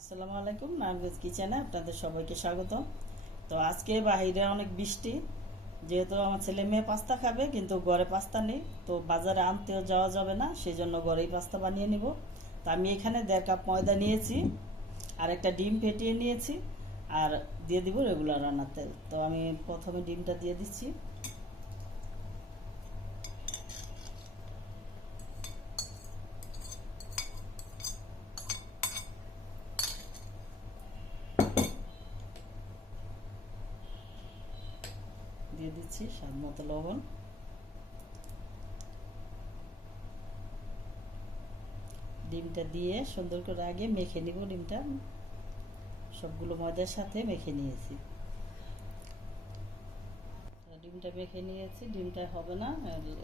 আসসালামু আলাইকুম, নার্গিস কিচেনে আপনাদের সবাইকে স্বাগতম। তো আজকে বাইরে অনেক বৃষ্টি, যেহেতু আমার ছেলে মেয়ে পাস্তা খাবে কিন্তু ঘরে পাস্তা নেই, তো বাজারে আনতেও যাওয়া যাবে না, সেই জন্য ঘরেই পাস্তা বানিয়ে নিব। তো আমি এখানে 1.5 কাপ ময়দা নিয়েছি, আর একটা ডিম ফেটিয়ে নিয়েছি, আর দিয়ে দিব রেগুলার রান্নার তেল। তো আমি প্রথমে ডিমটা দিয়ে দিচ্ছি। দিয়ে দিচ্ছি স্বাদ মতো লবণ। ডিমটা দিয়ে সুন্দর করে আগে মেখে নিব। ডিমটা সবগুলো ময়দার সাথে মেখে নিয়েছি। ডিমটা মেখে নিয়েছি, ডিমটা হবে না,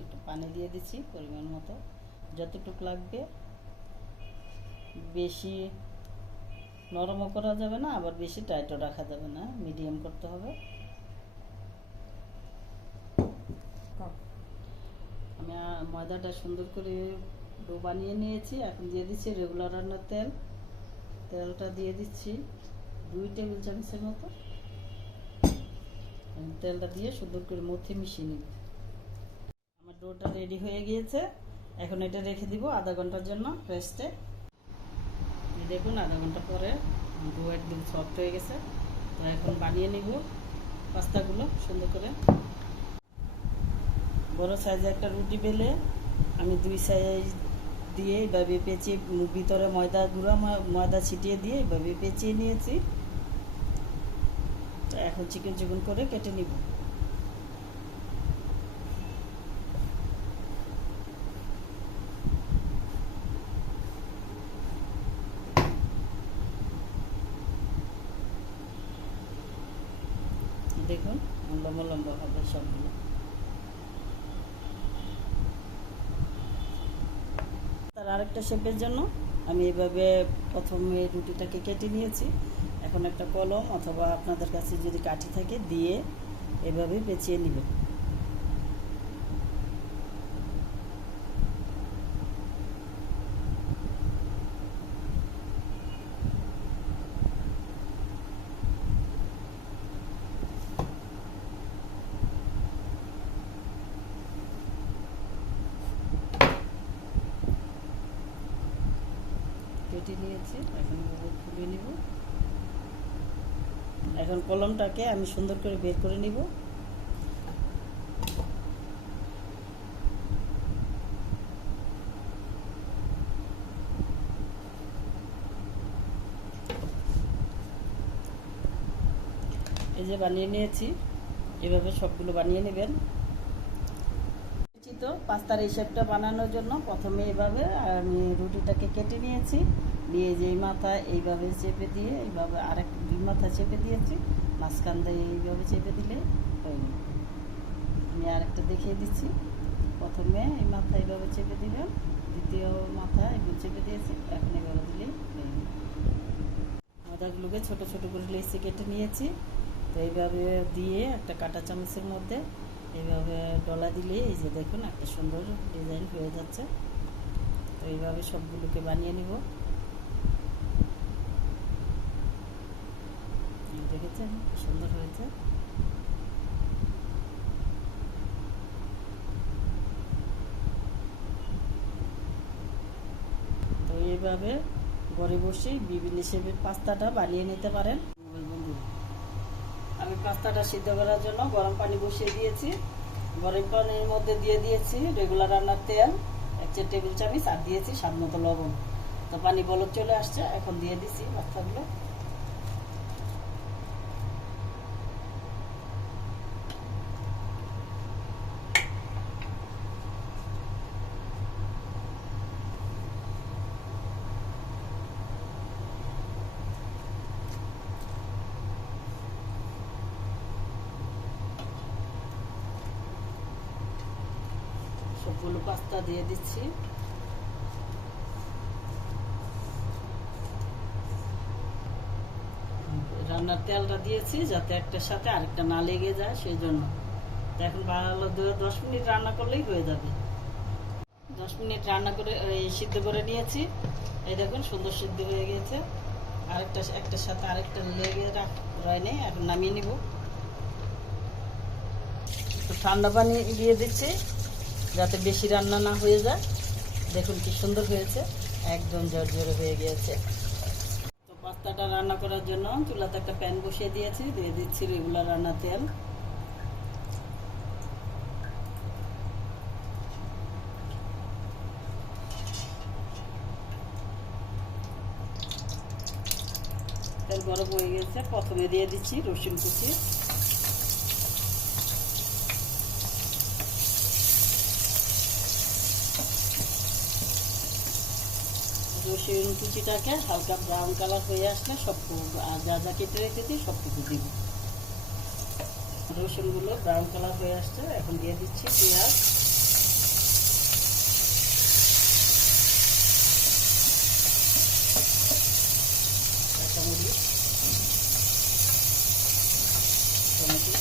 একটু পানি দিয়ে দিচ্ছি পরিমাণ মতো, যতটুকু লাগবে। বেশি নরমও করা যাবে না, আবার বেশি টাইটও রাখা যাবে না, মিডিয়াম করতে হবে। আমি ময়দাটা সুন্দর করে ডো বানিয়ে নিয়েছি। এখন দিয়ে দিচ্ছি রেগুলার রান্নার তেল। তেলটা দিয়ে দিচ্ছি 2 টেবিল চামচের মতো। তেলটা দিয়ে সুন্দর করে মধ্যে মিশিয়ে নিব। আমার ডোটা রেডি হয়ে গিয়েছে, এখন এটা রেখে দিব আধা ঘন্টার জন্য রেস্টে। দেখুন আধা ঘন্টা পরে ডো একদম সফট হয়ে গেছে। তো এখন বানিয়ে নিব পাস্তাগুলো সুন্দর করে। বড় সাইজে একটা রুটি বেলে আমি 2 সাইজ দিয়ে এইভাবে পেঁচিয়ে, ভিতরে ময়দা ছিটিয়ে দিয়ে এইভাবে পেঁচিয়ে নিয়েছি। তো এখন চিকন চিকন করে কেটে নিব। দেখুন লম্বা লম্বা হবে সবগুলো। তার আরেকটা শেপের জন্য আমি এভাবে প্রথমে রুটিটাকে কেটে নিয়েছি। এখন একটা কলম অথবা আপনাদের কাছে যদি কাঠি থাকে দিয়ে এভাবে পেঁচিয়ে নেবেন। কেটে নিয়েছি, এখন খুলে নিব। এখন কলমটাকে আমি সুন্দর করে বের করে নিব। এই যে বানিয়ে নিয়েছি, এভাবে সবগুলো বানিয়ে নেবেন। তো পাস্তার এই শেপটা বানানোর জন্য প্রথমে এভাবে আমি রুটিটাকে কেটে নিয়েছি, নিয়ে যেই মাথা এইভাবে চেপে দিয়ে এইভাবে আরেক 2 মাথা চেপে দিয়েছি, মাঝখান দিয়ে এইভাবে চেপে দিলে হয়ে যাবে। আমি আরেকটা দেখিয়ে দিচ্ছি। প্রথমে এই মাথা এইভাবে চেপে দিবেন, দ্বিতীয় মাথা এইভাবে চেপে দিয়েছি, এখন এইভাবে দিলেই হয়ে যাবে। মাথাগুলোকে ছোট ছোট করে লেচি কেটে নিয়েছি। তো এইভাবে দিয়ে একটা কাঁটা চামচের মধ্যে এইভাবে ডলা দিলে এই যে দেখুন একটা সুন্দর ডিজাইন হয়ে যাচ্ছে। তো এইভাবে সবগুলোকে বানিয়ে নিব। দেখেছেন সুন্দর হয়েছে। তো এইভাবে ঘরে বসে বিভিন্ন শেপের পাস্তাটা বানিয়ে নিতে পারেন। আমি পাস্তাটা সিদ্ধ করার জন্য গরম পানি বসিয়ে দিয়েছি। গরম পানির মধ্যে দিয়ে দিয়েছি রেগুলার রান্নার তেল 1 টেবিল চামচ, আর দিয়েছি স্বাদ মতো লবণ। তো পানি বলক চলে আসছে, এখন দিয়ে দিচ্ছি পাস্তাগুলো। সবগুলো পাস্তা দিয়ে দিচ্ছি। রান্নার তেলটা দিয়েছি যাতে একটার সাথে আরেকটা না লেগে যায়, সেই জন্য। তো এখন ভালো 10 মিনিট রান্না করলেই হয়ে যাবে। 10 মিনিট রান্না করে সিদ্ধ করে নিয়েছি। এই দেখুন সুন্দর সিদ্ধ হয়ে গিয়েছে। একটার সাথে আরেকটা লেগে রয় নেই। এখন নামিয়ে নিব। একটু ঠান্ডা পানি দিয়ে দিচ্ছি যাতে বেশি রান্না না হয়ে যায়। দেখুন কি সুন্দর হয়েছে, একদম ঝরঝরে হয়ে গিয়েছে। তো পাস্তাটা রান্না করার জন্য চুলাতে একটা প্যান বসিয়ে দিয়েছি, দিয়ে দিচ্ছি রেগুলার রান্না তেল। তেল গরম হয়ে গেছে, প্রথমে দিয়ে দিচ্ছি রসুন কুচি। রসুন কুচিটাকে হালকা ব্রাউন কালার হয়ে আসলে সব আর যা যা কেটে রেখেছি সব কিছু দিব। রসুনগুলো ব্রাউন কালার হয়ে আসছে, এখন দিয়ে দিচ্ছি পেঁয়াজ। কাঁচামরিচ, টমেটো,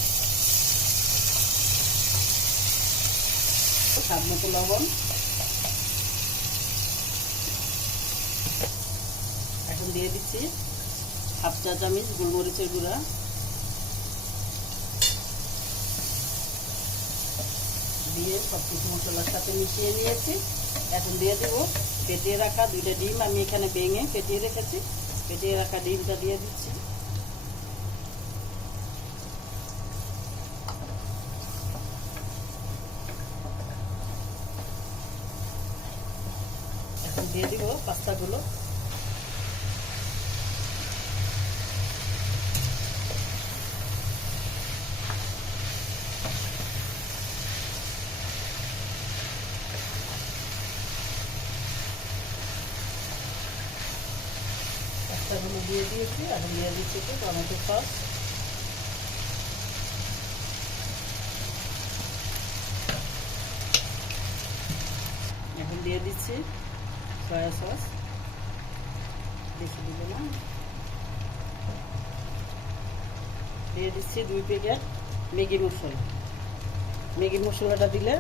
স্বাদ মতো লবণ। এখন দিয়ে দিচ্ছি হাফ চা চামচ গোলমরিচের গুঁড়া, দিয়ে সব কিছু মশলার সাথে মিশিয়ে নিয়েছি। এখন দিয়ে দেবো ফেটিয়ে রাখা 2টা ডিম। আমি এখানে ভেঙে ফেটিয়ে রেখেছি, ফেটিয়ে রাখা ডিমটা দিয়ে দিচ্ছি। এখন দিয়ে দিব পাস্তাগুলো। পাস্তাগুলো দিয়ে দিয়েছি, এখন দিয়ে দিচ্ছি একটু টমেটো সস। এখন দিয়ে দিচ্ছি সয়া সস, বেশি দিব না। দিয়ে দিচ্ছি 2 প্যাকেট ম্যাগি মশলা। ম্যাগি মশলাটা দিলে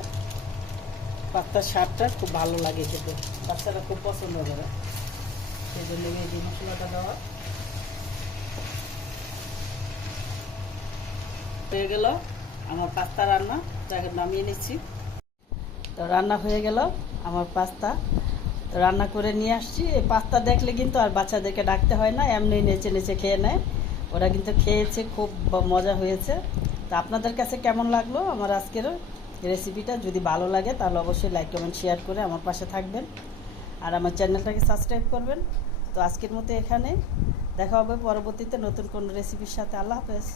পাস্তার স্বাদটা খুব ভালো লাগে খেতে, বাচ্চারা খুব পছন্দ করে, সেই জন্য ম্যাগি মশলাটা দেওয়া। হয়ে গেল আমার পাস্তা রান্না, তাকে নামিয়ে নিচ্ছি। তো রান্না হয়ে গেল আমার পাস্তা, তো রান্না করে নিয়ে আসছি। এই পাস্তা দেখলে কিন্তু আর বাচ্চাদেরকে ডাকতে হয় না, এমনি নেচে নেচে খেয়ে নেয়। ওরা কিন্তু খেয়েছে, খুব মজা হয়েছে। তো আপনাদের কাছে কেমন লাগলো আমার আজকের রেসিপিটা? যদি ভালো লাগে তাহলে অবশ্যই লাইক কমেন্ট শেয়ার করে আমার পাশে থাকবেন, আর আমার চ্যানেলটাকে সাবস্ক্রাইব করবেন। তো আজকের মতো এখানে দেখা হবে পরবর্তীতে নতুন কোনো রেসিপির সাথে। আল্লাহ হাফেজ।